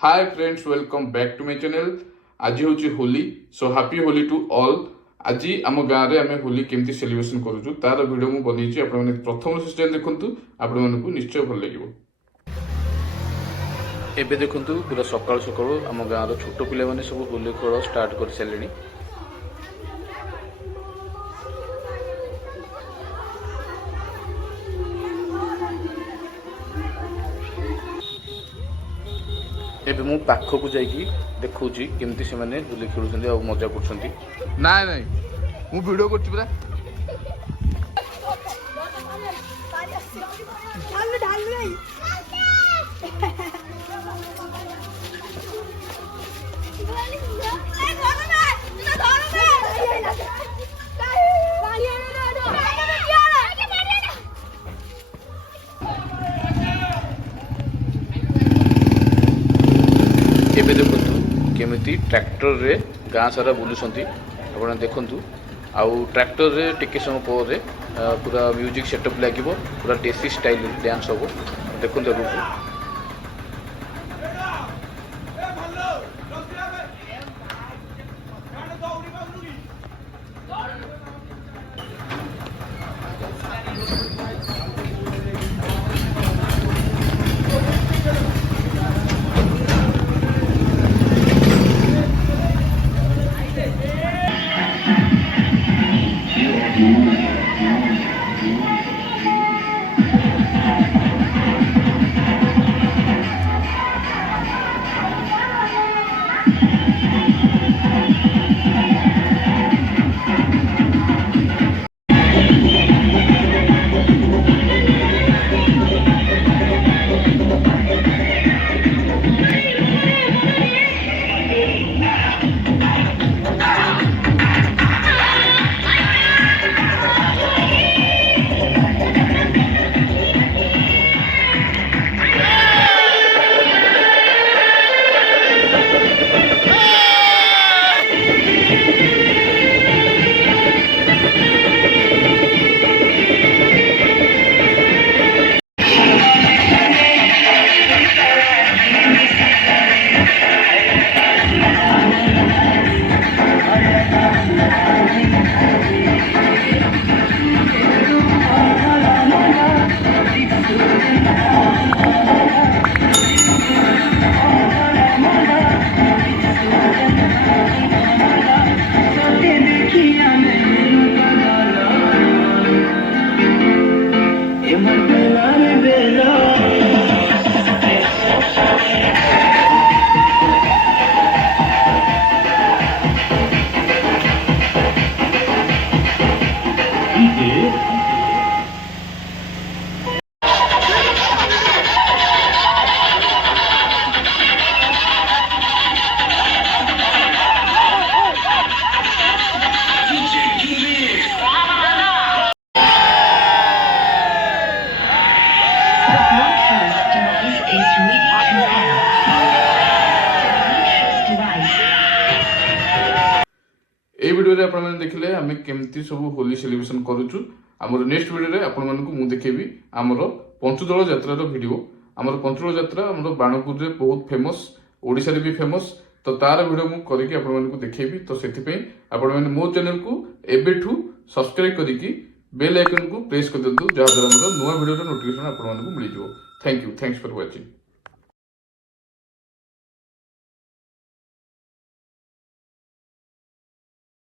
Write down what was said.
Hi friends, welcome back to my channel. आज हूँ Holi, so happy Holi to all. आज आम गाँव में आम होली केमती सेलिब्रेशन करूँ तार वीडियो मुझे बनई। आपने प्रथम से देखूँ, आपण को निश्चय भल लगे। एबे देखूँ पूरा सकाल सकाल आम गाँव छोट पिला माने सब होली खेल स्टार्ट कर सारे। एबे मु पाखक जाइकी देखौची केमती से माने होली खेलुछन्ती और मजा करछन्ती। नाय नाय मु वीडियो करछि पूरा। एबे देखंतु केमिति ट्रैक्टर रे गाँ सारा बुलुसंती आपण देखंतु। आउ ट्रैक्टर रे टिके समय पर पूरा म्यूजिक सेटअप लागिवो, पूरा देसी स्टाइल डांस होबो। देखंतु रूप এই ভিডিওরে আপনারা দেখলে আমি কেমতি সব হোলি সেলিব্রেশন করুছু। আমার নেক্সট ভিডিওরে আপনাদের মু দেখাইবি আমার পঞ্চদোল যাত্রার ভিডিও। আমার পঞ্চদোল যাত্রা আমার বাণপুরে বহুত ফেমস, ওড়িশারে भी फेमस। तो तार वीडियो मु करके आपको देखेबी। तो सेति आपण मैंने मो चैनल को एबेठू सब्सक्राइब करके बेल आइकन को प्रेस कर दिंतु, जहाँ द्वारा मोर नुआ वीडियो नोटिफिकेशन आपको मिल जाए। Thanks for watching.